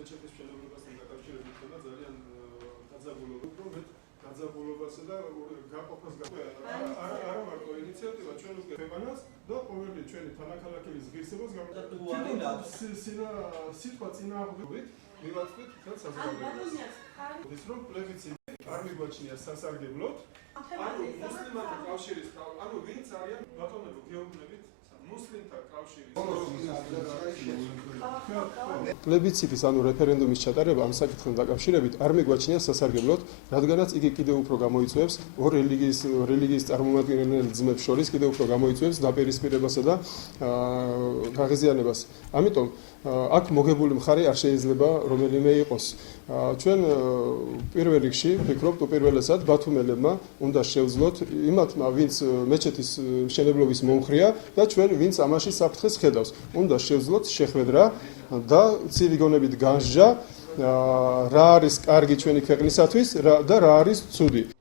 მეჩეთის მშენებლობასთან დაკავშირებით ხდება ძალიან გაძაბულობა, უფრო მეტ გაძაბულობასა და გაყოფას არა მარტო ინიციატივა ჩვენ უკვე ქვეყანას და ყოველი ჩვენი თანაქალაქების ღირსებას სიტყვა წინააღმდეგ მივაწვით თელ საზოგადოებას. ის რომ პლებიციტი არ მიგვაჩნია სასარგებლოდ, ანუ მუსლიმანთა კავშირის ანუ ვინც არიან ბატონებო გეუბნებით მუსლიმთა კავშირის პლებიციტის ანუ რეფერენდუმის ჩატარება ამ საკითხთან დაკავშირებით არ მიგვაჩნია სასარგებლოდ, რადგანაც იგი კიდევ უფრო გამოიწვევს ორ რელიგიის წარმომადგენელ ძმებს შორის კიდევ უფრო გამოიწვევს დაპირისპირებასა და გაღიზიანებას. ამიტომ აქ მოგებული მხარე არ შეიძლება რომელიმე იყოს. ჩვენ პირველ რიგში ვფიქრობთ უპირველესად ბათუმელებმა უნდა შევძლოთ იმათმა ვინც მეჩეთის მშენებლობის მომხრეა და ჩვენ ვინც ამაში საფრთხეს ხედავს. უნდა შევძლოთ შეხვედრა და ცივი გონებით განსჯა რა არის კარგი ჩვენი ქვეყნისათვის და რა არის ცუდი.